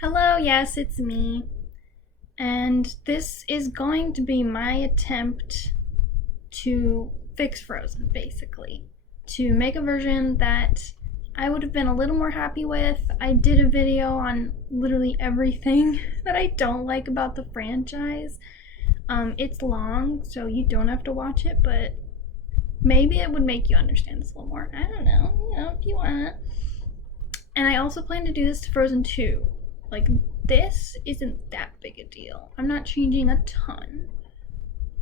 Hello, yes, it's me. And this is going to be my attempt to fix Frozen, basically. To make a version that I would have been a little more happy with. I did a video on literally everything that I don't like about the franchise. It's long, so you don't have to watch it, but maybe it would make you understand this a little more. I don't know, if you want. And I also plan to do this to Frozen 2. Like, this isn't that big a deal. I'm not changing a ton.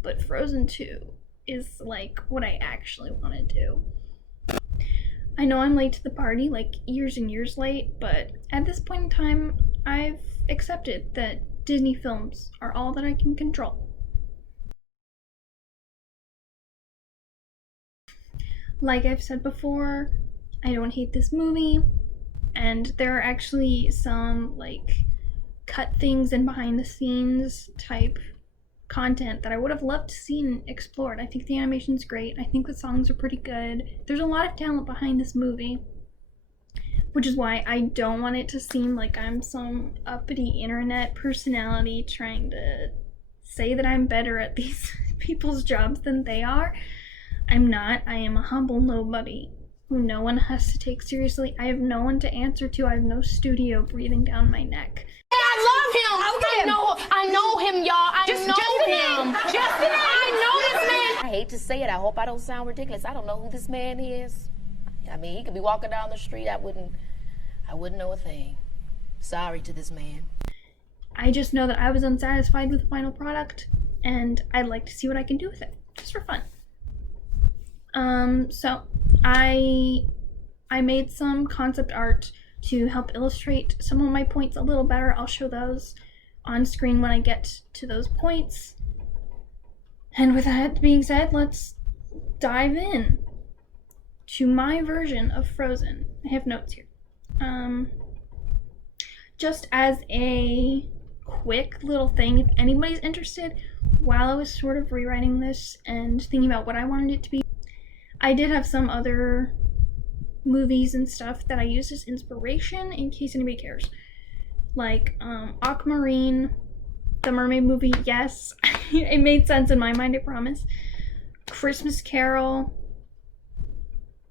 But Frozen 2 is like what I actually want to do. I know I'm late to the party, like years and years late, but at this point in time, I've accepted that Disney films are all that I can control. Like I've said before, I don't hate this movie, and there are actually some like cut things and behind the scenes type content that I would have loved to see explored. I think the animation's great. I think the songs are pretty good. There's a lot of talent behind this movie, which is why I don't want it to seem like I'm some uppity internet personality trying to say that I'm better at these people's jobs than they are. I'm not. I am a humble nobody who no one has to take seriously. I have no one to answer to. I have no studio breathing down my neck. I love him. I know him, y'all. I know him. I know this man. I hate to say it. I hope I don't sound ridiculous. I don't know who this man is. I mean, he could be walking down the street. I wouldn't know a thing. Sorry to this man. I just know that I was unsatisfied with the final product, and I'd like to see what I can do with it, just for fun. So I made some concept art to help illustrate some of my points a little better. I'll show those on screen when I get to those points. And with that being said, let's dive in to my version of Frozen. I have notes here. Just as a quick little thing, if anybody's interested, while I was sort of rewriting this and thinking about what I wanted it to be, I did have some other movies and stuff that I used as inspiration in case anybody cares. Like Aquamarine, the mermaid movie, yes. It made sense in my mind, I promise. Christmas Carol,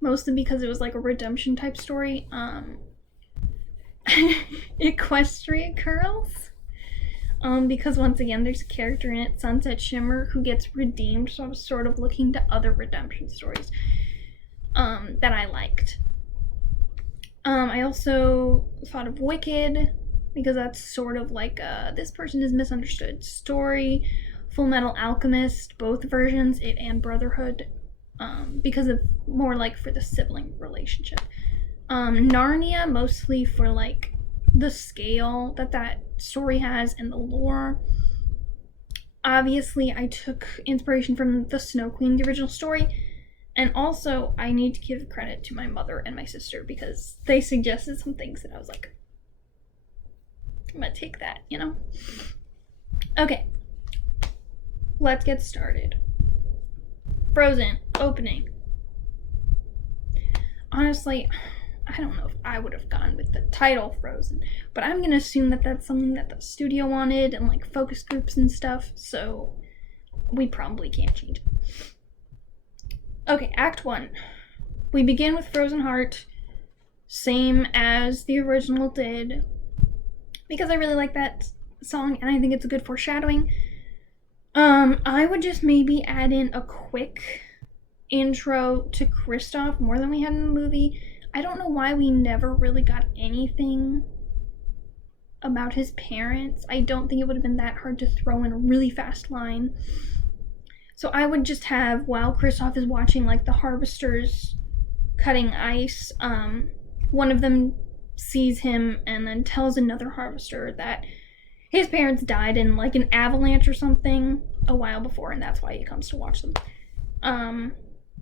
mostly because it was like a redemption type story. Equestria Girls, because once again there's a character in it, Sunset Shimmer, who gets redeemed, so I was sort of looking to other redemption stories that I liked. I also thought of Wicked, because that's sort of like a this person is misunderstood story. Full Metal Alchemist, both versions, it and Brotherhood, because of more like for the sibling relationship. Narnia, mostly for like the scale that story has and the lore. Obviously, I took inspiration from the Snow Queen, the original story, and also I need to give credit to my mother and my sister because they suggested some things that I was like, I'm gonna take that, Okay, let's get started. Frozen, opening. Honestly, I don't know if I would have gone with the title Frozen, but I'm gonna assume that that's something that the studio wanted and like focus groups and stuff, so we probably can't change it. Okay, Act 1. We begin with Frozen Heart, same as the original did, because I really like that song and I think it's a good foreshadowing. I would just maybe add in a quick intro to Kristoff more than we had in the movie. I don't know why we never really got anything about his parents. I don't think it would have been that hard to throw in a really fast line. So I would just have, while Kristoff is watching like the harvesters cutting ice, one of them sees him and then tells another harvester that his parents died in like an avalanche or something a while before, and that's why he comes to watch them.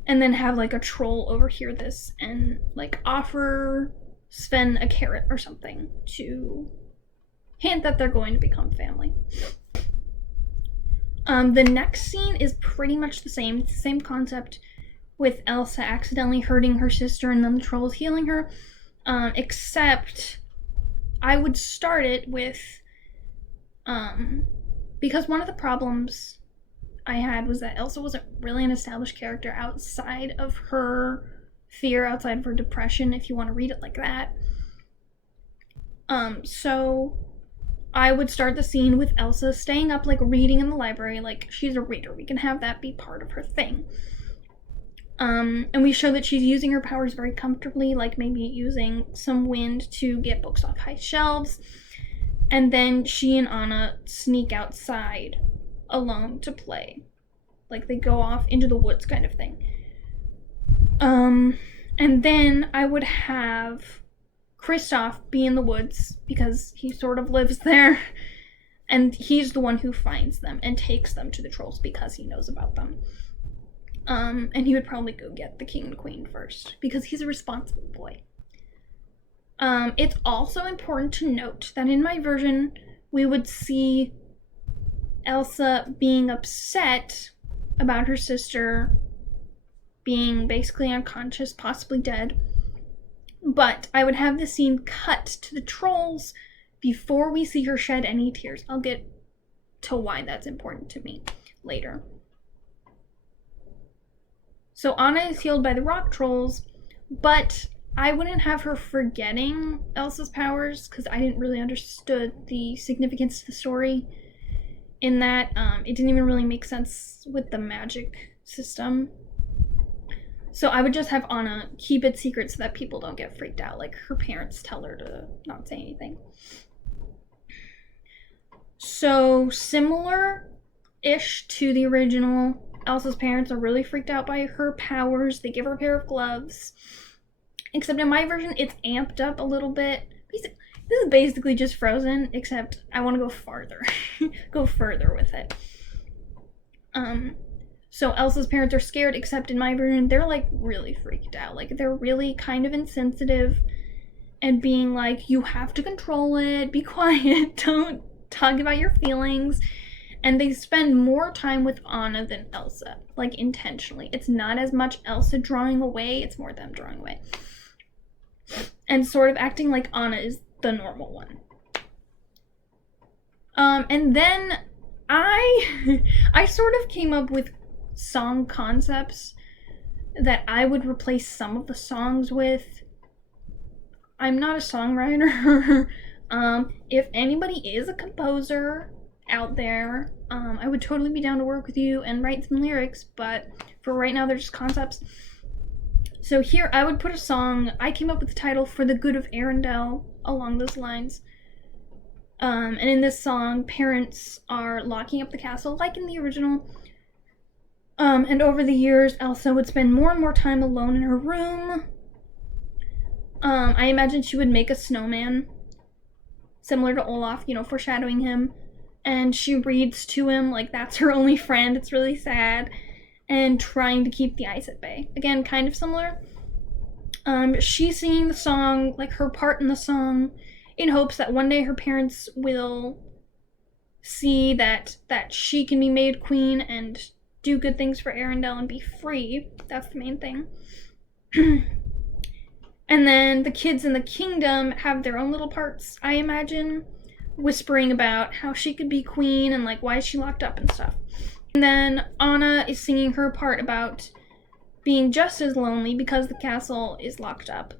And then have like a troll overhear this and like offer Sven a carrot or something to hint that they're going to become family. The next scene is pretty much the same. It's the same concept with Elsa accidentally hurting her sister and then the trolls healing her. Except I would start it with, because one of the problems I had was that Elsa wasn't really an established character outside of her fear, outside of her depression, if you want to read it like that. So I would start the scene with Elsa staying up, like, reading in the library, like, she's a reader. We can have that be part of her thing. And we show that she's using her powers very comfortably, like maybe using some wind to get books off high shelves. And then she and Anna sneak outside alone to play. Like, they go off into the woods kind of thing. And then I would have Kristoff be in the woods, because he sort of lives there. And he's the one who finds them and takes them to the trolls because he knows about them. And he would probably go get the king and queen first, because he's a responsible boy. It's also important to note that in my version, we would see Elsa being upset about her sister being basically unconscious, possibly dead. But I would have the scene cut to the trolls before we see her shed any tears. I'll get to why that's important to me later. So Anna is healed by the rock trolls, but I wouldn't have her forgetting Elsa's powers, because I didn't really understood the significance to the story in that it didn't even really make sense with the magic system. So I would just have Anna keep it secret so that people don't get freaked out. Like, her parents tell her to not say anything. So similar-ish to the original, Elsa's parents are really freaked out by her powers. They give her a pair of gloves. Except in my version, it's amped up a little bit. This is basically just Frozen, except I want to go farther. Go further with it. So Elsa's parents are scared, except in my version, they're, like, really freaked out. Like, they're really kind of insensitive and being like, you have to control it, be quiet, don't talk about your feelings. And they spend more time with Anna than Elsa, like, intentionally. It's not as much Elsa drawing away, it's more them drawing away. And sort of acting like Anna is the normal one. And then I sort of came up with song concepts that I would replace some of the songs with. I'm not a songwriter. If anybody is a composer out there, I would totally be down to work with you and write some lyrics, but for right now they're just concepts. So here I would put a song. I came up with the title For the Good of Arendelle along those lines. And in this song, parents are locking up the castle like in the original. And over the years, Elsa would spend more and more time alone in her room. I imagine she would make a snowman, similar to Olaf, you know, foreshadowing him. And she reads to him like that's her only friend. It's really sad. And trying to keep the ice at bay. Again, kind of similar. She's singing the song, like her part in the song, in hopes that one day her parents will see that she can be made queen and do good things for Arendelle and be free. That's the main thing. And then the kids in the kingdom have their own little parts, I imagine, whispering about how she could be queen and like why is she locked up and stuff. And then Anna is singing her part about being just as lonely because the castle is locked up.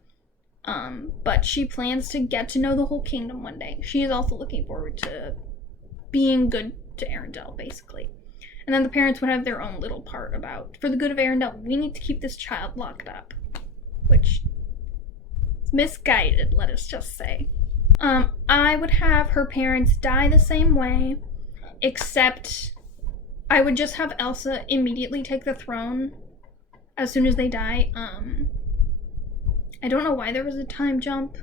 But she plans to get to know the whole kingdom one day. She is also looking forward to being good to Arendelle, basically. And then the parents would have their own little part about, for the good of Arendelle, we need to keep this child locked up. Which is misguided, let us just say. I would have her parents die the same way, except I would just have Elsa immediately take the throne as soon as they die. I don't know why there was a time jump.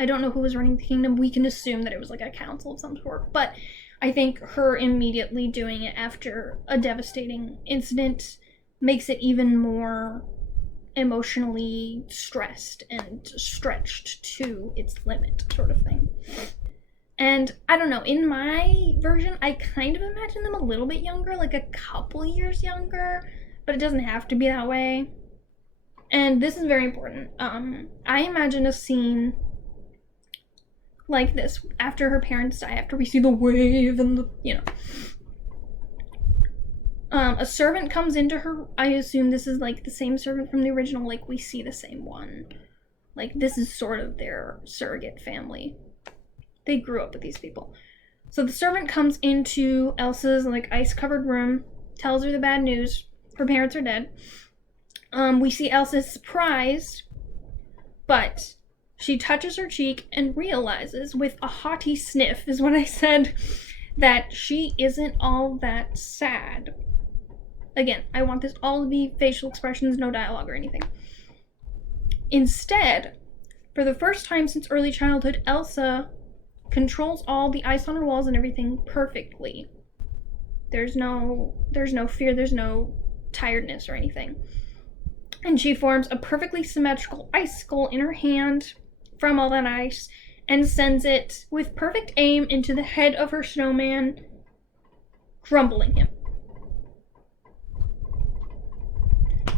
I don't know who was running the kingdom. We can assume that it was like a council of some sort, but I think her immediately doing it after a devastating incident makes it even more emotionally stressed and stretched to its limit, sort of thing. And I don't know, in my version, I kind of imagine them a little bit younger, like a couple years younger, but it doesn't have to be that way. And this is very important. I imagine a scene like this after her parents die, after we see the wave and the, you know. A servant comes into her. I assume this is like the same servant from the original, like we see the same one. Like this is sort of their surrogate family. They grew up with these people. So the servant comes into Elsa's like ice-covered room, tells her the bad news. Her parents are dead. We see Elsa surprised, but she touches her cheek and realizes with a haughty sniff, is what I said, that she isn't all that sad. Again, I want this all to be facial expressions, no dialogue or anything. Instead, for the first time since early childhood, Elsa controls all the ice on her walls and everything perfectly. There's no fear, there's no tiredness or anything. And she forms a perfectly symmetrical ice skull in her hand from all that ice and sends it with perfect aim into the head of her snowman, crumbling him.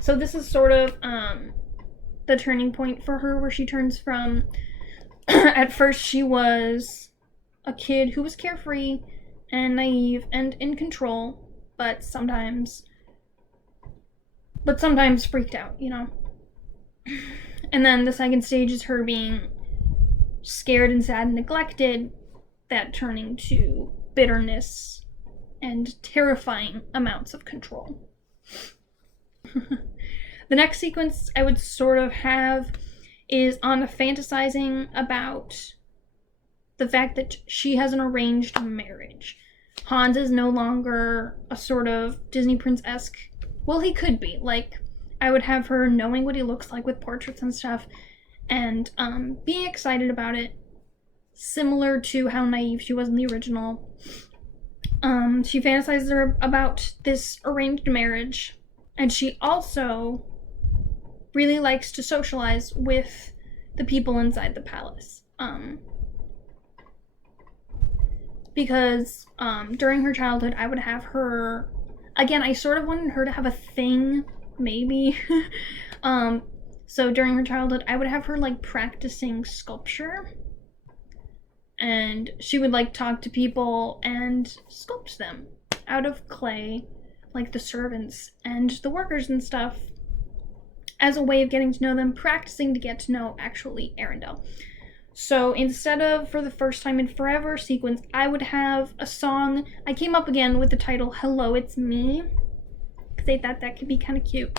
So this is sort of the turning point for her, where she turns from, at first she was a kid who was carefree and naive and in control, but sometimes freaked out, you know? And then the second stage is her being scared and sad and neglected, that turning to bitterness and terrifying amounts of control. The next sequence I would sort of have is Anna fantasizing about the fact that she has an arranged marriage. Hans is no longer a sort of Disney Prince-esque, well, he could be. Like, I would have her knowing what he looks like with portraits and stuff, and being excited about it, similar to how naive she was in the original. She fantasizes about this arranged marriage, and she also really likes to socialize with the people inside the palace. Because during her childhood, I would have her, again, I sort of wanted her to have a thing, maybe. So during her childhood, I would have her like practicing sculpture. And she would like talk to people and sculpt them out of clay, like the servants and the workers and stuff, as a way of getting to know them, practicing to get to know actually Arendelle. So instead of For the First Time in Forever sequence, I would have a song. I came up again with the title Hello, It's Me, because I thought that could be kind of cute.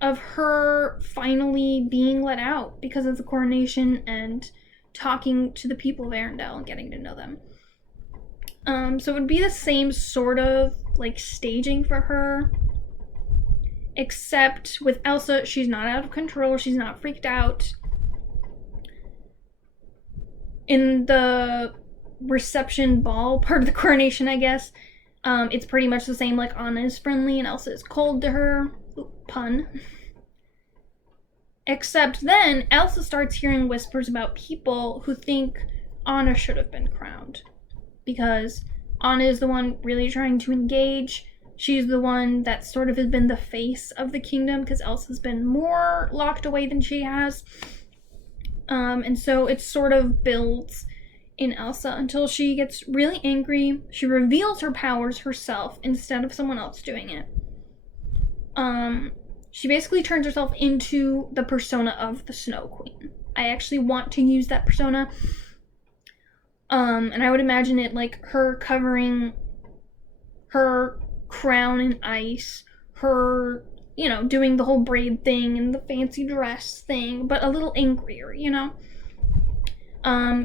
Of her finally being let out because of the coronation and talking to the people of Arendelle and getting to know them. So it would be the same sort of like staging for her, except with Elsa, she's not out of control, she's not freaked out. In the reception ball part of the coronation, I guess, it's pretty much the same. Like, Anna is friendly and Elsa is cold to her. Ooh, pun. Except then, Elsa starts hearing whispers about people who think Anna should have been crowned. Because Anna is the one really trying to engage. She's the one that sort of has been the face of the kingdom, because Elsa's been more locked away than she has. And so it sort of builds in Elsa until she gets really angry. She reveals her powers herself instead of someone else doing it. She basically turns herself into the persona of the Snow Queen. I actually want to use that persona. And I would imagine it like her covering her crown in ice, her, you know, doing the whole braid thing and the fancy dress thing, but a little angrier, you know?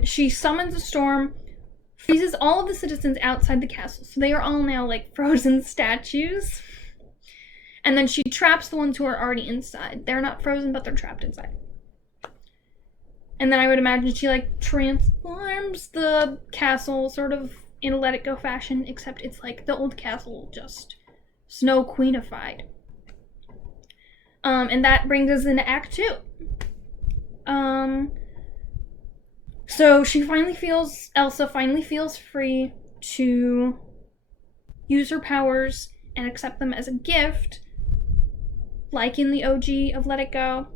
She summons a storm, freezes all of the citizens outside the castle, so they are all now like frozen statues. And then she traps the ones who are already inside. They're not frozen, but they're trapped inside. And then I would imagine she like transforms the castle sort of in a Let It Go fashion, except it's like the old castle just Snow Queenified. And that brings us into Act 2. So Elsa finally feels free to use her powers and accept them as a gift, like in the OG of Let It Go,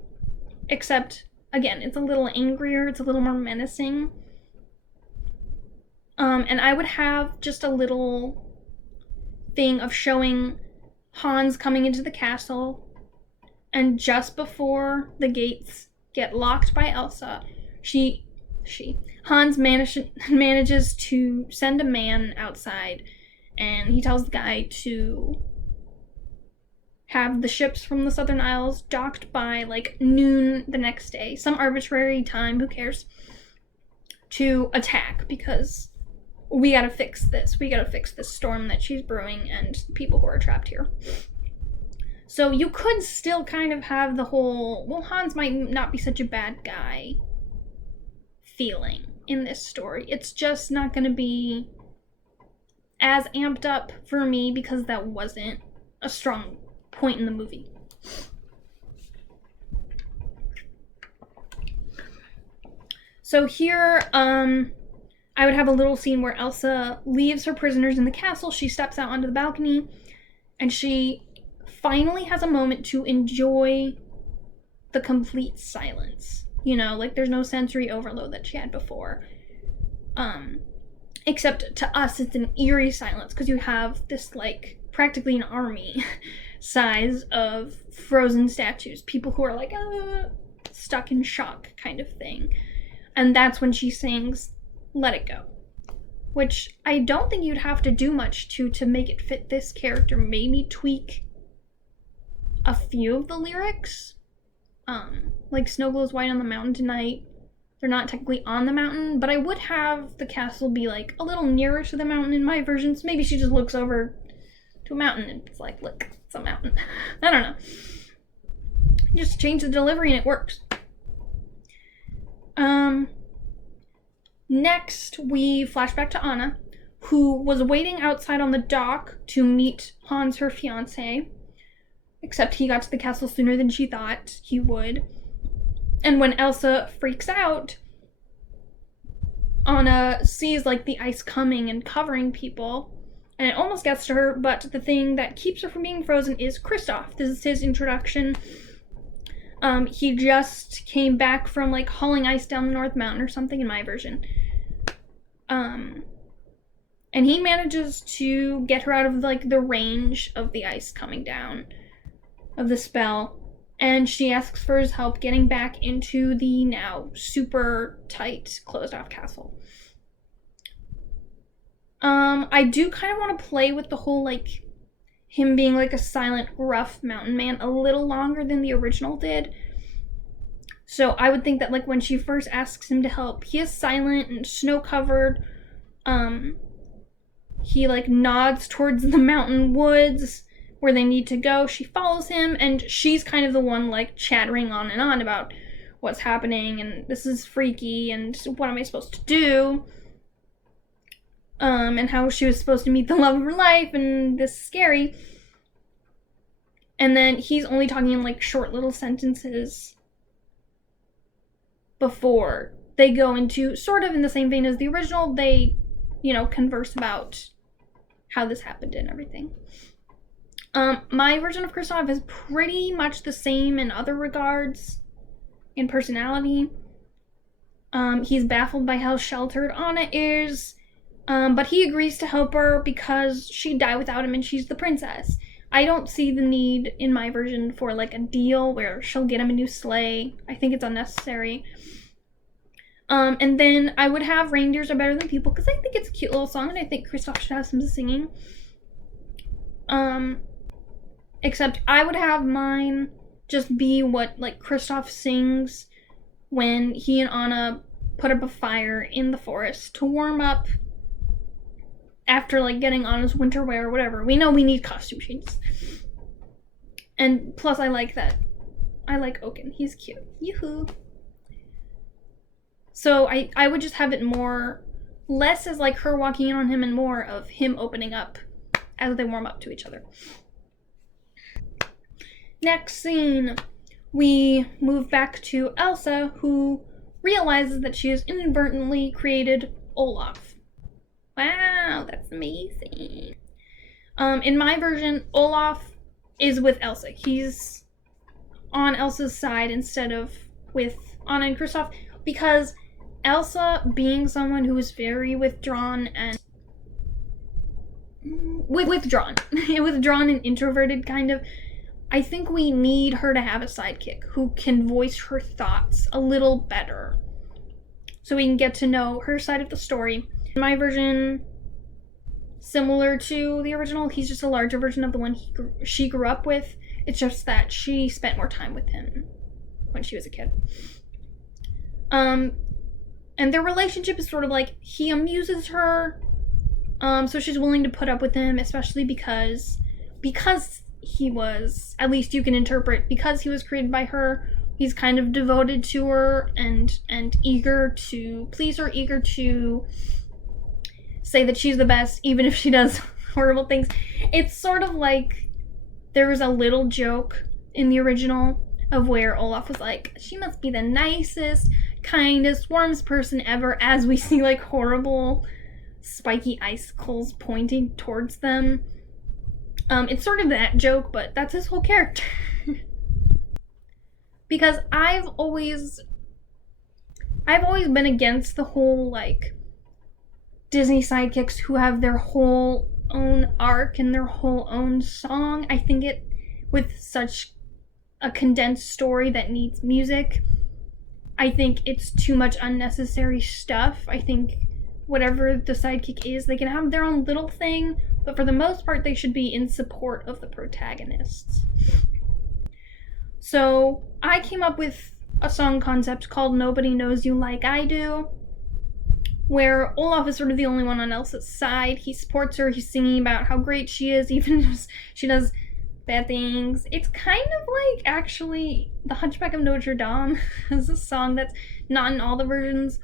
except again, it's a little angrier, it's a little more menacing. And I would have just a little thing of showing Hans coming into the castle, and just before the gates get locked by Elsa, Hans manages to send a man outside, and he tells the guy to have the ships from the Southern Isles docked by like noon the next day, some arbitrary time, who cares, to attack, because we gotta fix this. We gotta fix this storm that she's brewing and the people who are trapped here. So you could still kind of have the whole, well, Hans might not be such a bad guy feeling in this story. It's just not gonna be as amped up for me because that wasn't a strong point in the movie. So here, I would have a little scene where Elsa leaves her prisoners in the castle, she steps out onto the balcony, and she finally has a moment to enjoy the complete silence. You know, like there's no sensory overload that she had before. Except to us, it's an eerie silence, because you have this, like, practically an army size of frozen statues. People who are like, stuck in shock kind of thing. And that's when she sings Let It Go, which I don't think you'd have to do much to make it fit this character. Maybe tweak a few of the lyrics, like snow glows white on the mountain tonight. They're not technically on the mountain, but I would have the castle be like a little nearer to the mountain in my version. So maybe she just looks over to a mountain and it's like, look, it's a mountain. I don't know. Just change the delivery and it works. Next, we flash back to Anna, who was waiting outside on the dock to meet Hans, her fiancé, except he got to the castle sooner than she thought he would. And when Elsa freaks out, Anna sees like the ice coming and covering people, and it almost gets to her, but the thing that keeps her from being frozen is Kristoff. This is his introduction. He just came back from like hauling ice down the North Mountain or something in my version. And he manages to get her out of like the range of the ice coming down, of the spell, and she asks for his help getting back into the now super tight, closed off castle. I do kind of want to play with the whole like him being like a silent, rough mountain man a little longer than the original did. So I would think that like when she first asks him to help, he is silent and snow covered. He like nods towards the mountain woods where they need to go. She follows him, and she's kind of the one like chattering on and on about what's happening and this is freaky and what am I supposed to do, and how she was supposed to meet the love of her life and this is scary. And then he's only talking in like short little sentences before they go into, sort of in the same vein as the original, they, you know, converse about how this happened and everything. My version of Kristoff is pretty much the same in other regards, in personality. He's baffled by how sheltered Anna is, but he agrees to help her because she'd die without him and she's the princess. I don't see the need in my version for like a deal where she'll get him a new sleigh. I think it's unnecessary. And then I would have Reindeers Are Better Than People, because I think it's a cute little song and I think Kristoff should have some singing. Except I would have mine just be what like Kristoff sings when he and Anna put up a fire in the forest to warm up after like getting Anna's winter wear or whatever. We know we need costume changes. And plus I like that. I like Oaken. He's cute. Yoo-hoo. So I would just have it more, less as like her walking in on him and more of him opening up as they warm up to each other. Next scene, we move back to Elsa, who realizes that she has inadvertently created Olaf. Wow, that's amazing. In my version, Olaf is with Elsa. He's on Elsa's side instead of with Anna and Kristoff, because Elsa, being someone who is very withdrawn and withdrawn and introverted kind of, I think we need her to have a sidekick who can voice her thoughts a little better so we can get to know her side of the story. In my version, similar to the original, he's just a larger version of the one she grew up with. It's just that she spent more time with him when she was a kid. And their relationship is sort of like, he amuses her, so she's willing to put up with him, especially because he was, at least you can interpret, because he was created by her, he's kind of devoted to her and eager to please her, eager to say that she's the best, even if she does horrible things. It's sort of like, there was a little joke in the original of where Olaf was like, she must be the nicest, kindest, warmest person ever, as we see like horrible spiky icicles pointing towards them. It's sort of that joke, but that's his whole character. Because I've always been against the whole like Disney sidekicks who have their whole own arc and their whole own song. I think it, with such a condensed story that needs music, I think it's too much unnecessary stuff. I think whatever the sidekick is, they can have their own little thing, but for the most part, they should be in support of the protagonists. So I came up with a song concept called Nobody Knows You Like I Do, where Olaf is sort of the only one on Elsa's side. He supports her, he's singing about how great she is, even if she does bad things. It's kind of like, actually, The Hunchback of Notre Dame is a song that's not in all the versions,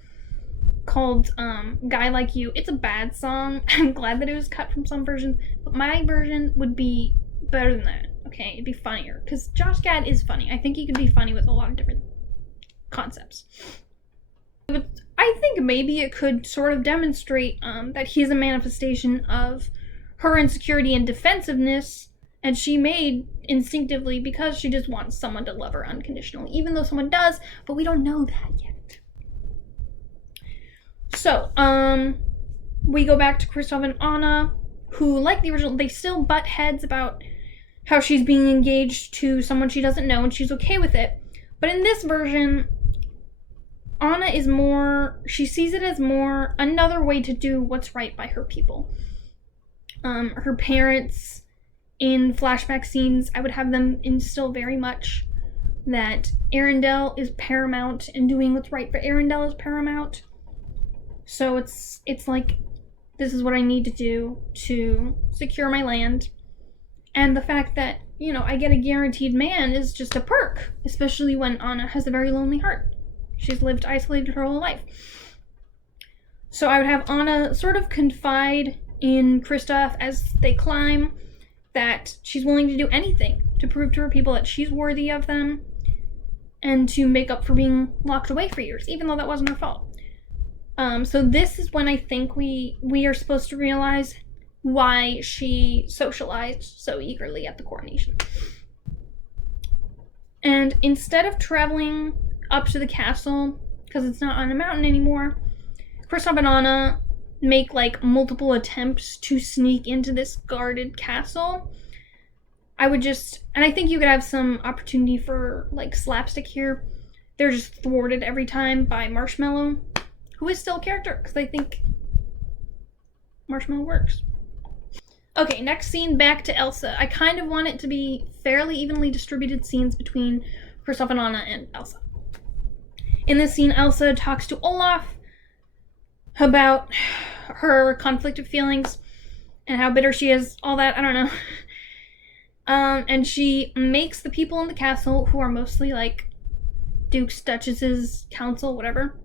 called Guy Like You. It's a bad song. I'm glad that it was cut from some versions, but my version would be better than that, okay? It'd be funnier, because Josh Gad is funny. I think he could be funny with a lot of different concepts. But I think maybe it could sort of demonstrate that he's a manifestation of her insecurity and defensiveness, and she made instinctively because she just wants someone to love her unconditionally, even though someone does, but we don't know that yet. So, we go back to Kristoff and Anna, who, like the original, they still butt heads about how she's being engaged to someone she doesn't know, and she's okay with it. But in this version, Anna is more, she sees it as more another way to do what's right by her people. Her parents, in flashback scenes, I would have them instill very much that Arendelle is paramount, and doing what's right for Arendelle is paramount. So it's like, this is what I need to do to secure my land. And the fact that, you know, I get a guaranteed man is just a perk, especially when Anna has a very lonely heart. She's lived isolated her whole life. So I would have Anna sort of confide in Kristoff as they climb that she's willing to do anything to prove to her people that she's worthy of them and to make up for being locked away for years, even though that wasn't her fault. So this is when I think we are supposed to realize why she socialized so eagerly at the coronation. And instead of traveling up to the castle, because it's not on a mountain anymore, Kristoff and Anna make like multiple attempts to sneak into this guarded castle. I think you could have some opportunity for like slapstick here. They're just thwarted every time by Marshmallow, who is still a character, because I think Marshmallow works. Okay, next scene, back to Elsa. I kind of want it to be fairly evenly distributed scenes between Kristoff and Anna and Elsa. In this scene, Elsa talks to Olaf about her conflict of feelings and how bitter she is, all that, I don't know. And she makes the people in the castle, who are mostly like dukes, duchesses, council, whatever,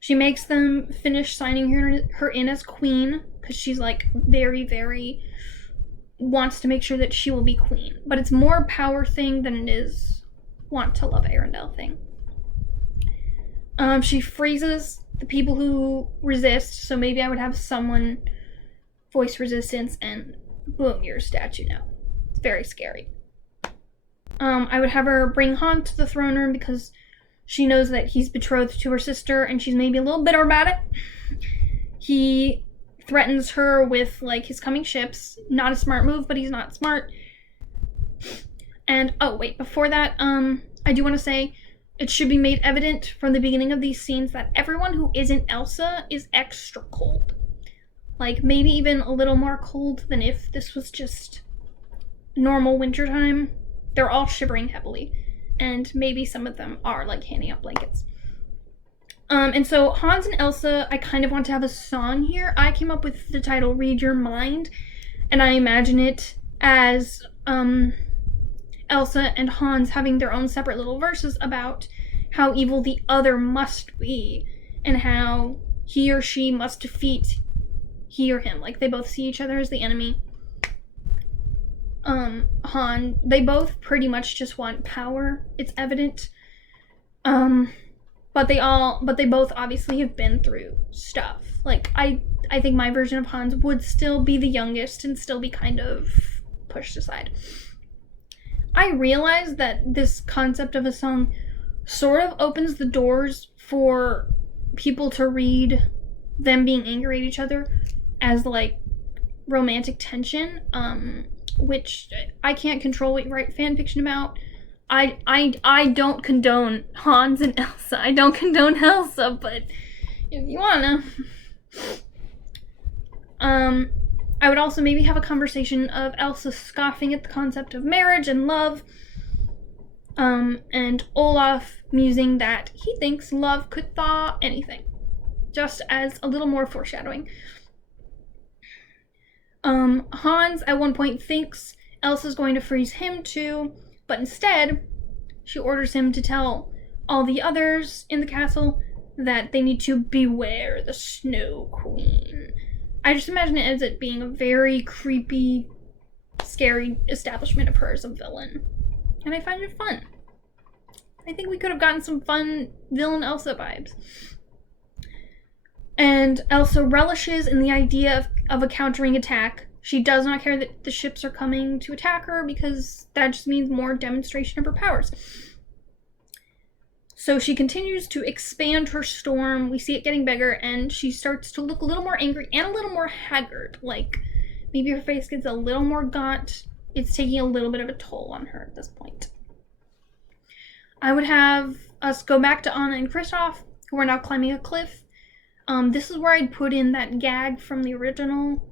she makes them finish signing her in as queen, because she's like very, very wants to make sure that she will be queen. But it's more a power thing than it is want to love Arendelle thing. She freezes the people who resist, so maybe I would have someone voice resistance and boom, you're a statue now. It's very scary. I would have her bring Han to the throne room because She knows that he's betrothed to her sister, and she's maybe a little bitter about it. He threatens her with, like, his coming ships. Not a smart move, but he's not smart. And, oh, wait, before that, I do want to say, it should be made evident from the beginning of these scenes that everyone who isn't Elsa is extra cold. Like, maybe even a little more cold than if this was just normal wintertime. They're all shivering heavily. And maybe some of them are, like, handing out blankets. And so Hans and Elsa, I kind of want to have a song here. I came up with the title Read Your Mind, and I imagine it as Elsa and Hans having their own separate little verses about how evil the other must be, and how he or she must defeat he or him. Like, they both see each other as the enemy. They both pretty much just want power. It's evident. But they both obviously have been through stuff. Like, I think my version of Hans would still be the youngest and still be kind of pushed aside. I realize that this concept of a song sort of opens the doors for people to read them being angry at each other as, like, romantic tension, which I can't control what you write fan fiction about. I don't condone Hans and Elsa. I don't condone Elsa, but if you wanna. I would also maybe have a conversation of Elsa scoffing at the concept of marriage and love, and Olaf musing that he thinks love could thaw anything, just as a little more foreshadowing. Hans at one point thinks Elsa's going to freeze him too, but instead, she orders him to tell all the others in the castle that they need to beware the Snow Queen. I just imagine it as it being a very creepy, scary establishment of her as a villain. And I find it fun. I think we could have gotten some fun villain Elsa vibes. And Elsa relishes in the idea of a countering attack. She does not care that the ships are coming to attack her because that just means more demonstration of her powers. So she continues to expand her storm. We see it getting bigger, and she starts to look a little more angry and a little more haggard. Like, maybe her face gets a little more gaunt. It's taking a little bit of a toll on her at this point. I would have us go back to Anna and Kristoff, who are now climbing a cliff. This is where I'd put in that gag from the original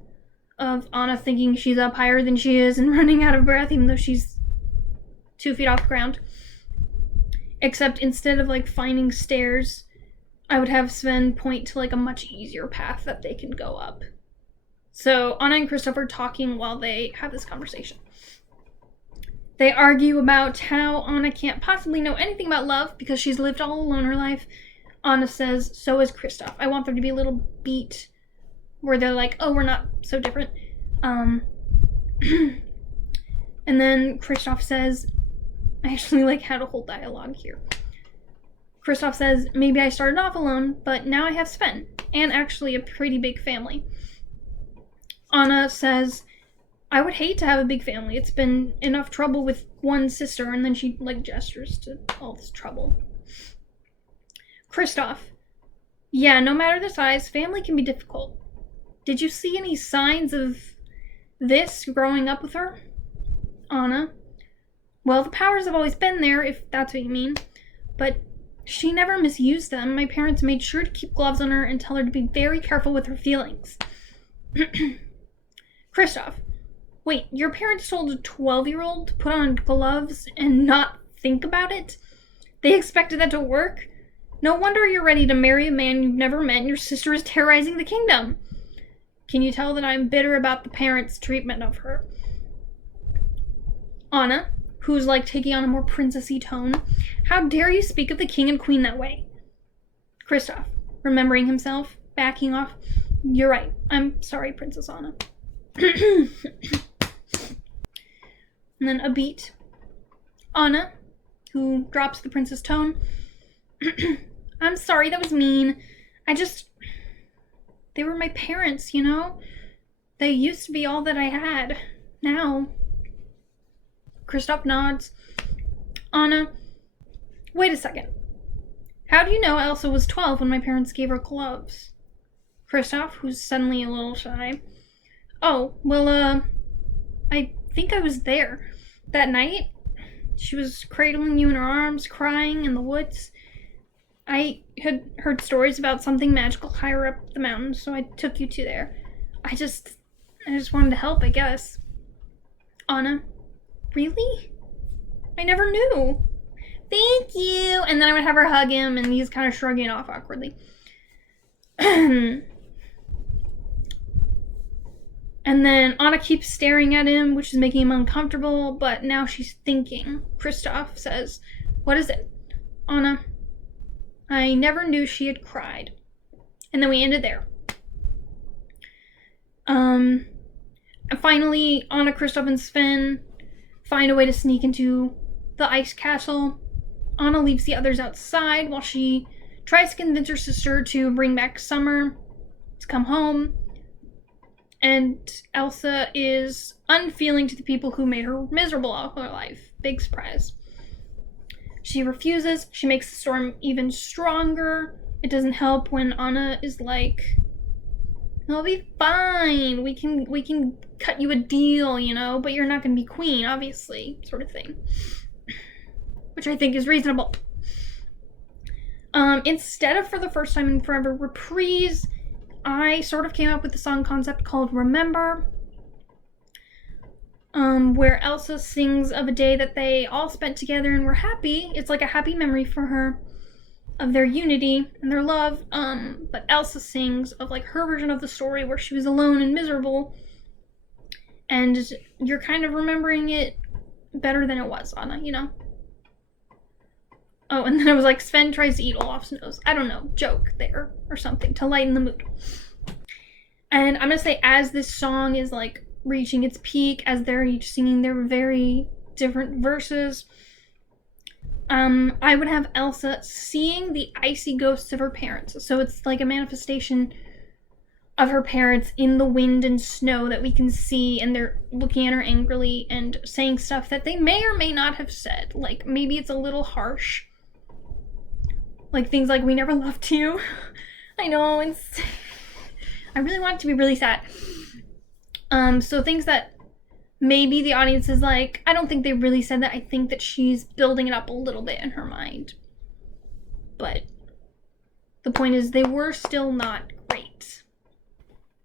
of Anna thinking she's up higher than she is and running out of breath even though she's 2 feet off the ground. Except instead of, like, finding stairs, I would have Sven point to, like, a much easier path that they can go up. So Anna and Kristoff are talking while they have this conversation. They argue about how Anna can't possibly know anything about love because she's lived all alone her life. Anna says, so is Kristoff. I want there to be a little beat where they're like, oh, we're not so different. And then Kristoff says, I actually like had a whole dialogue here. Kristoff says, maybe I started off alone, but now I have Sven, and actually a pretty big family. Anna says, I would hate to have a big family. It's been enough trouble with one sister, and then she, like, gestures to all this trouble. Kristoff, yeah, no matter the size, family can be difficult. Did you see any signs of this growing up with her? Anna, well, the powers have always been there, if that's what you mean, but she never misused them. My parents made sure to keep gloves on her and tell her to be very careful with her feelings. Kristoff, wait, your parents told a 12-year-old to put on gloves and not think about it? They expected that to work? No wonder you're ready to marry a man you've never met and your sister is terrorizing the kingdom. Can you tell that I'm bitter about the parents' treatment of her? Anna, who's, like, taking on a more princessy tone, how dare you speak of the king and queen that way? Kristoff, remembering himself, backing off, you're right. I'm sorry, Princess Anna. And then a beat. Anna, who drops the princess tone. I'm sorry, that was mean. They were my parents, you know? They used to be all that I had. Now. Kristoff nods. Anna, wait a second. How do you know Elsa was 12 when my parents gave her gloves? Kristoff, who's suddenly a little shy. Oh, well, I think I was there. That night, she was cradling you in her arms, crying in the woods. I had heard stories about something magical higher up the mountain, so I took you to there. I just wanted to help, I guess. Anna, really? I never knew. Thank you. And then I would have her hug him, and he's kind of shrugging it off awkwardly. And then Anna keeps staring at him, which is making him uncomfortable, but now she's thinking. Kristoff says, what is it? Anna, I never knew she had cried. And then we ended there. And finally, Anna, Kristoff, and Sven find a way to sneak into the ice castle. Anna leaves the others outside while she tries to convince her sister to bring back Summer to come home. And Elsa is unfeeling to the people who made her miserable all her life. Big surprise. She refuses. She makes the storm even stronger. It doesn't help when Anna is like, it'll be fine. We can cut you a deal, you know, but you're not going to be queen, obviously, sort of thing. Which I think is reasonable. Instead of For the First Time in Forever Reprise, I sort of came up with a song concept called Remember, where Elsa sings of a day that they all spent together and were happy. It's like a happy memory for her of their unity and their love, but Elsa sings of like her version of the story where she was alone and miserable, and you're kind of remembering it better than it was, Anna, you know? Oh, and then I was like, Sven tries to eat Olaf's nose. I don't know, joke there or something to lighten the mood. And I'm gonna say, as this song is like reaching its peak, as they're each singing their very different verses, I would have Elsa seeing the icy ghosts of her parents. So it's like a manifestation of her parents in the wind and snow that we can see, and they're looking at her angrily and saying stuff that they may or may not have said. Like, maybe it's a little harsh. Like things like, we never loved you. I know, it's... I really want it to be really sad. So things that maybe the audience is like, I don't think they really said that. I think that she's building it up a little bit in her mind. But the point is, they were still not great.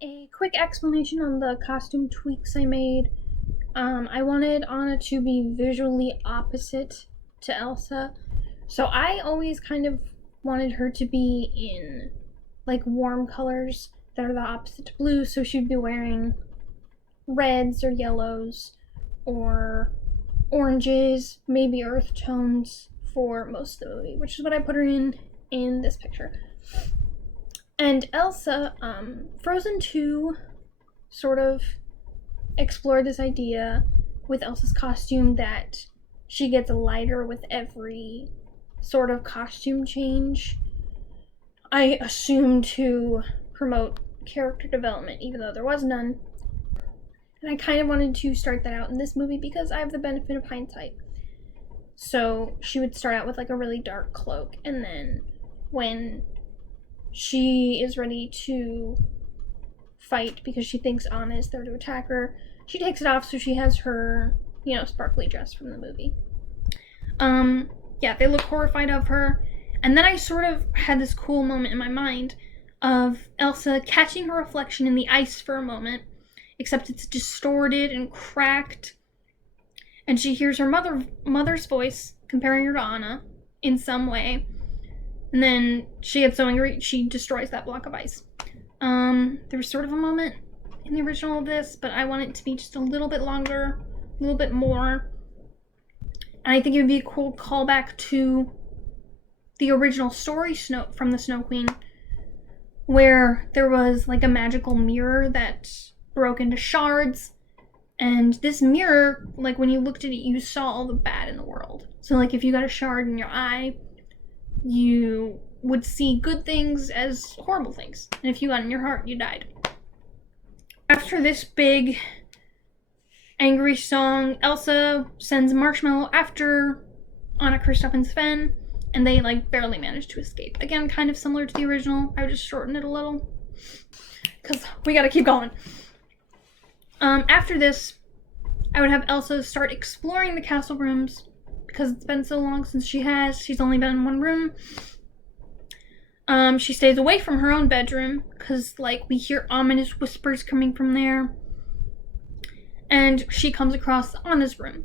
A quick explanation on the costume tweaks I made. I wanted Anna to be visually opposite to Elsa. So I always kind of wanted her to be in like warm colors that are the opposite to blue. So she'd be wearing reds or yellows or oranges, maybe earth tones for most of the movie, which is what I put her in this picture. And Elsa, Frozen 2 sort of explored this idea with Elsa's costume that she gets lighter with every sort of costume change. I assume to promote character development, even though there was none. And I kind of wanted to start that out in this movie because I have the benefit of hindsight. So she would start out with like a really dark cloak, and then when she is ready to fight because she thinks Anna is there to attack her, she takes it off so she has her, you know, sparkly dress from the movie. Yeah, they look horrified of her. And then I sort of had this cool moment in my mind of Elsa catching her reflection in the ice for a moment, except it's distorted and cracked. And she hears her mother's voice comparing her to Anna in some way. And then she gets so angry, she destroys that block of ice. There was sort of a moment in the original of this, but I want it to be just a little bit longer, a little bit more. And I think it would be a cool callback to the original story from the Snow Queen, where there was like a magical mirror that broke into shards, and this mirror, like when you looked at it, you saw all the bad in the world. So like if you got a shard in your eye, you would see good things as horrible things, and if you got in your heart, you died. After this big angry song, Elsa sends Marshmallow after Anna, Kristoff, and Sven and they like barely manage to escape. Again, kind of similar to the original. I would just shorten it a little because we gotta keep going. After this, I would have Elsa start exploring the castle rooms because it's been so long since she's only been in one room. She stays away from her own bedroom because like we hear ominous whispers coming from there. And she comes across Anna's room.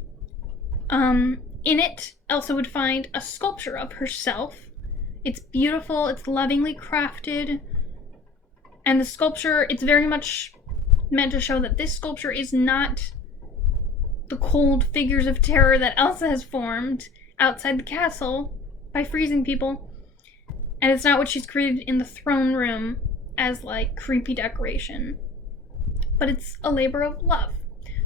In it, Elsa would find a sculpture of herself. It's beautiful, it's lovingly crafted. And the sculpture, it's very much meant to show that this sculpture is not the cold figures of terror that Elsa has formed outside the castle by freezing people. And it's not what she's created in the throne room as like creepy decoration. But it's a labor of love.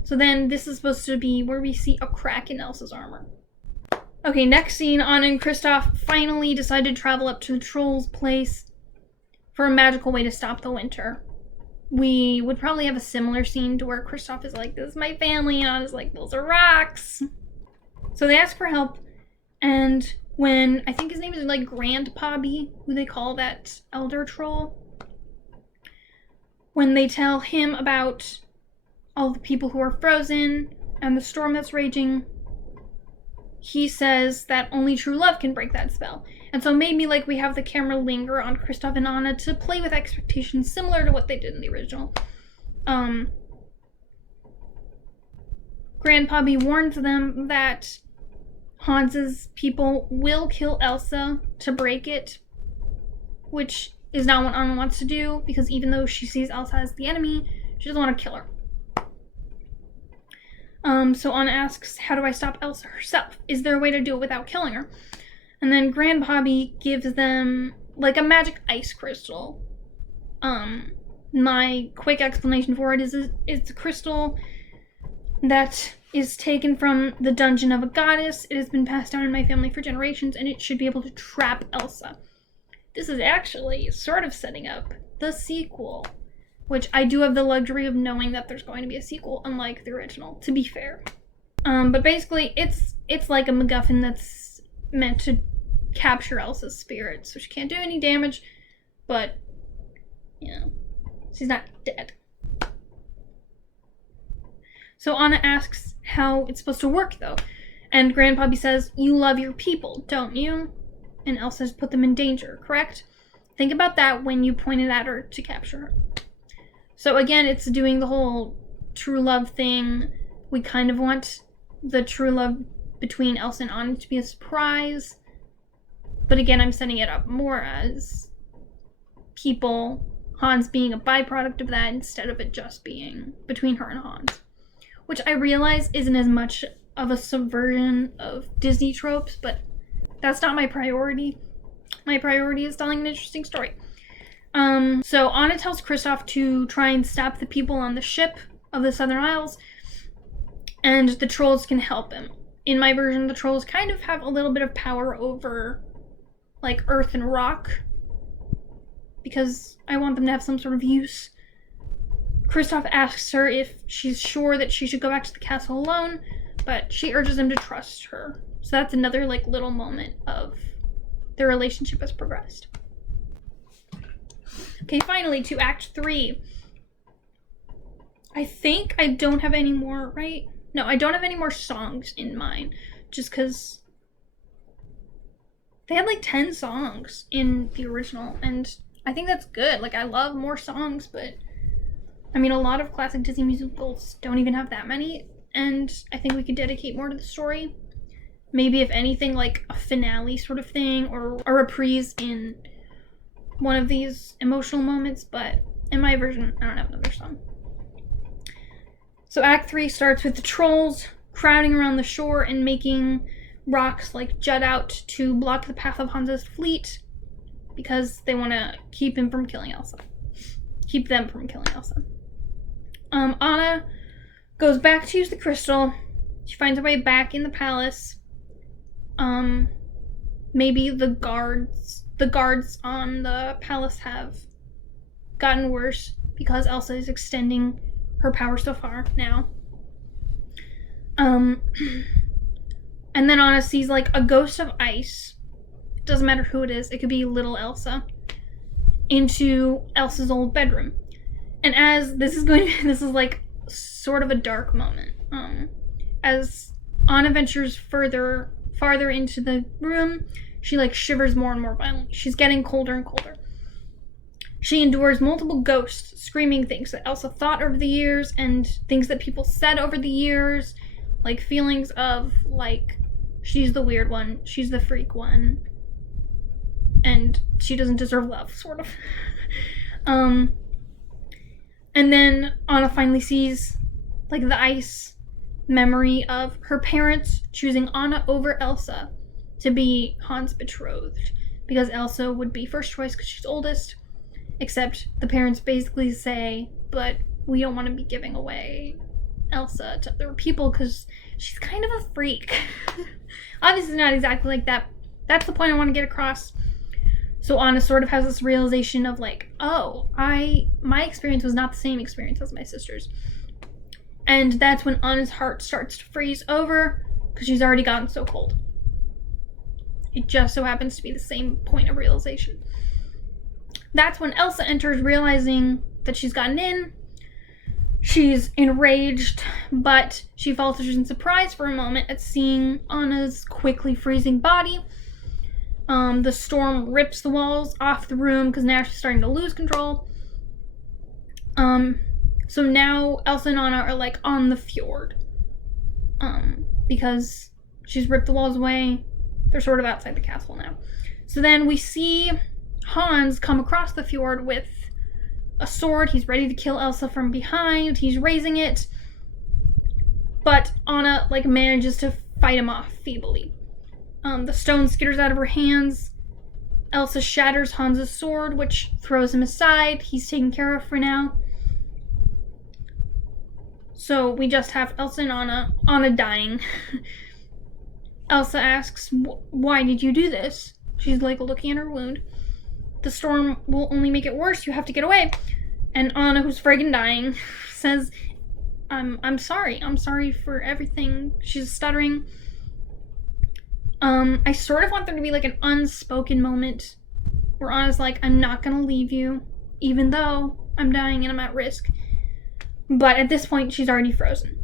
So then this is supposed to be where we see a crack in Elsa's armor. Okay, next scene, Anna and Kristoff finally decide to travel up to the troll's place for a magical way to stop the winter. We would probably have a similar scene to where Kristoff is like, this is my family, and Anna's like, those are rocks. So they ask for help, and when, I think his name is like Grandpappy, who they call that elder troll, when they tell him about all the people who are frozen and the storm that's raging, he says that only true love can break that spell. And so maybe like we have the camera linger on Kristoff and Anna to play with expectations similar to what they did in the original. Grandpappy warns them that Hans's people will kill Elsa to break it, which is not what Anna wants to do, because even though she sees Elsa as the enemy, she doesn't want to kill her. So Anna asks, how do I stop Elsa herself? Is there a way to do it without killing her? And then Grandpappy gives them like a magic ice crystal. My quick explanation for it is it's a crystal that is taken from the dungeon of a goddess. It has been passed down in my family for generations, and it should be able to trap Elsa. This is actually sort of setting up the sequel, which I do have the luxury of knowing that there's going to be a sequel, unlike the original, to be fair. But basically, it's like a MacGuffin that's meant to capture Elsa's spirit, so she can't do any damage, but, you know, she's not dead. So Anna asks how it's supposed to work, though, and Grandpappy says, you love your people, don't you? And Elsa's put them in danger, correct? Think about that when you pointed at her to capture her. So again, it's doing the whole true love thing. We kind of want the true love between Elsa and Anna to be a surprise. But again, I'm setting it up more as people, Hans being a byproduct of that instead of it just being between her and Hans. Which I realize isn't as much of a subversion of Disney tropes, but that's not my priority. My priority is telling an interesting story. So Anna tells Kristoff to try and stop the people on the ship of the Southern Isles, and the trolls can help him. In my version, the trolls kind of have a little bit of power over, like, earth and rock, because I want them to have some sort of use. Kristoff asks her if she's sure that she should go back to the castle alone, but she urges him to trust her. So that's another, like, little moment of their relationship has progressed. Okay, finally, to Act 3. I think I don't have any more, right? No, I don't have any more songs in mine, just because they had like 10 songs in the original, and I think that's good. Like, I love more songs, but I mean, a lot of classic Disney musicals don't even have that many, and I think we could dedicate more to the story. Maybe, if anything, like a finale sort of thing, or a reprise in one of these emotional moments, but in my version, I don't have another song. So Act 3 starts with the trolls crowding around the shore and making rocks like jut out to block the path of Hans's fleet because they want to keep him from killing Elsa. Keep them from killing Elsa. Anna goes back to use the crystal. She finds her way back in the palace. Maybe the guards on the palace have gotten worse because Elsa is extending her power so far now. And then Anna sees like a ghost of ice it doesn't matter who it is, it could be little Elsa, into Elsa's old bedroom. And as this is like sort of a dark moment. As Anna ventures farther into the room, she like shivers more and more violently. She's getting colder and colder. She endures multiple ghosts screaming things that Elsa thought over the years and things that people said over the years, like feelings of like she's the weird one, she's the freak one, and she doesn't deserve love, sort of. And then Anna finally sees like the ice memory of her parents choosing Anna over Elsa to be Hans' betrothed, because Elsa would be first choice because she's oldest, except the parents basically say, but we don't want to be giving away Elsa to other people because she's kind of a freak. Obviously not exactly like that. That's the point I want to get across. So Anna sort of has this realization of like, oh, my experience was not the same experience as my sister's. And that's when Anna's heart starts to freeze over because she's already gotten so cold. It just so happens to be the same point of realization. That's when Elsa enters, realizing that she's gotten in. She's enraged, but she falters in surprise for a moment at seeing Anna's quickly freezing body. The storm rips the walls off the room because now she's starting to lose control. So now Elsa and Anna are like on the fjord. Because she's ripped the walls away. They're sort of outside the castle now. So then we see Hans come across the fjord with a sword. He's ready to kill Elsa from behind. He's raising it. But Anna like manages to fight him off feebly. The stone skitters out of her hands. Elsa shatters Hans' sword, which throws him aside. He's taken care of for now. So we just have Elsa and Anna dying. Elsa asks, why did you do this? She's like looking at her wound. The storm will only make it worse. You have to get away. And Anna, who's friggin' dying, says, I'm sorry. I'm sorry for everything. She's stuttering. I sort of want there to be like an unspoken moment where Anna's like, I'm not gonna leave you, even though I'm dying and I'm at risk. But at this point, she's already frozen.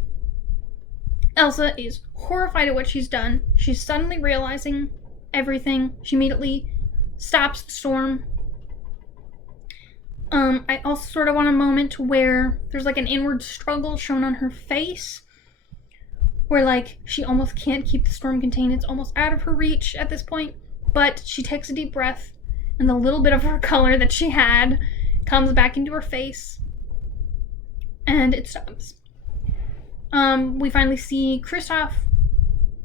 Elsa is horrified at what she's done. She's suddenly realizing everything. She immediately stops the storm. I also sort of want a moment where there's like an inward struggle shown on her face, where like she almost can't keep the storm contained. It's almost out of her reach at this point, but she takes a deep breath and the little bit of her color that she had comes back into her face and it stops. We finally see Kristoff,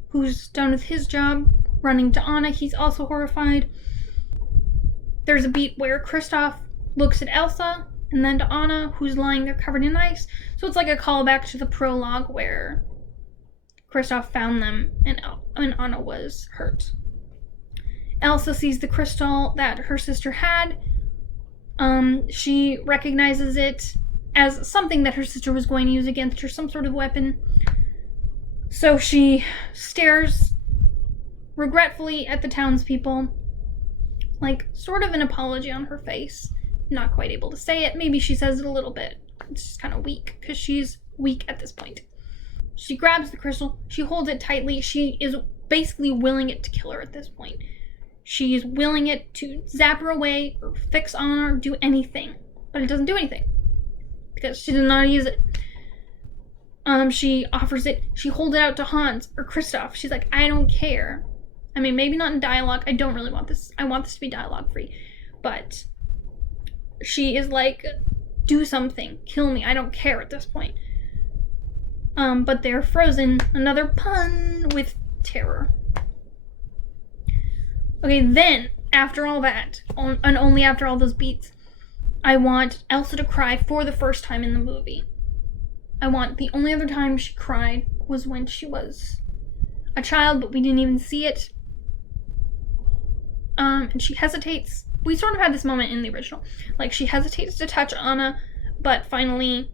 who's done with his job, running to Anna. He's also horrified. There's a beat where Kristoff looks at Elsa and then to Anna, who's lying there covered in ice. So it's like a callback to the prologue where Kristoff found them and Anna was hurt. Elsa sees the crystal that her sister had. She recognizes it as something that her sister was going to use against her, some sort of weapon. So she stares regretfully at the townspeople, like sort of an apology on her face. Not quite able to say it. Maybe she says it a little bit. It's just kind of weak, because she's weak at this point. She grabs the crystal. She holds it tightly. She is basically willing it to kill her at this point. She's willing it to zap her away or fix on her or do anything. But it doesn't do anything, because she does not use it. She offers it. She holds it out to Hans or Kristoff. She's like, I don't care. I mean, maybe not in dialogue. I don't really want this. I want this to be dialogue free. But she is like, do something. Kill me. I don't care at this point. But they're frozen. Another pun with terror. Okay, then, after all that, and only after all those beats, I want Elsa to cry for the first time in the movie. I want the only other time she cried was when she was a child, but we didn't even see it. And she hesitates. We sort of had this moment in the original. Like, she hesitates to touch Anna, but finally,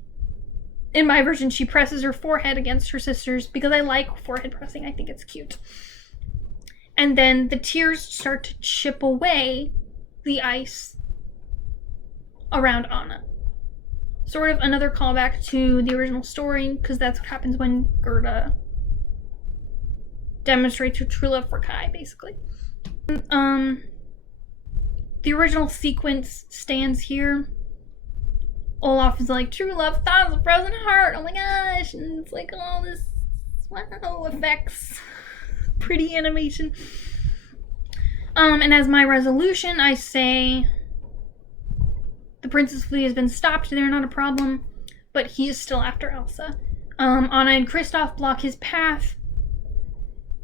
in my version, she presses her forehead against her sister's, because I like forehead pressing. I think it's cute. And then the tears start to chip away the ice around Anna. Sort of another callback to the original story, because that's what happens when Gerda demonstrates her true love for Kai, basically. The original sequence stands here. Olaf is like, true love thaws a frozen heart, oh my gosh, and it's like all this wow effects, pretty animation. And as my resolution, I say the Princess Fleet has been stopped, they're not a problem, but he is still after Elsa. Anna and Kristoff block his path,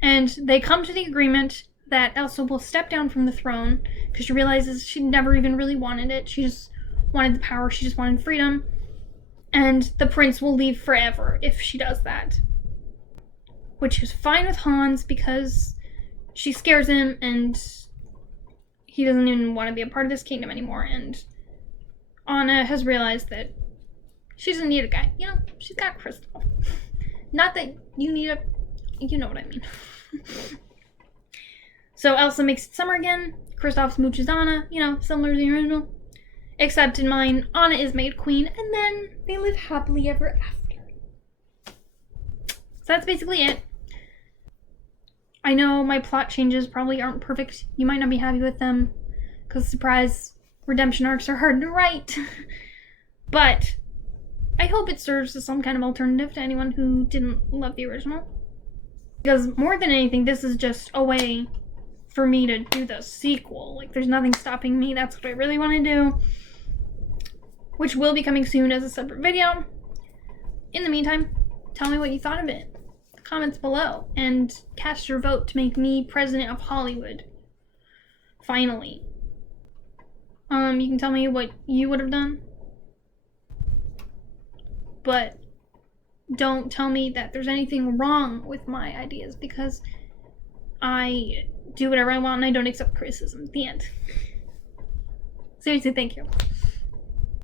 and they come to the agreement that Elsa will step down from the throne, because she realizes she never even really wanted it. She just wanted the power, she just wanted freedom, and the prince will leave forever if she does that. Which is fine with Hans, because she scares him, and he doesn't even want to be a part of this kingdom anymore, and Anna has realized that she doesn't need a guy. You know, she's got Kristoff. Not that you need a... You know what I mean. So Elsa makes it summer again. Kristoff smooches Anna, you know, similar to the original. Except in mine, Anna is made queen, and then they live happily ever after. So that's basically it. I know my plot changes probably aren't perfect. You might not be happy with them, because surprise, redemption arcs are hard to write. But I hope it serves as some kind of alternative to anyone who didn't love the original. Because more than anything, this is just a way for me to do the sequel. Like, there's nothing stopping me. That's what I really want to do. Which will be coming soon as a separate video. In the meantime, tell me what you thought of it. Comments below. And cast your vote to make me president of Hollywood. Finally. You can tell me what you would have done. But don't tell me that there's anything wrong with my ideas, because I do whatever I want and I don't accept criticism. The end. Seriously, thank you.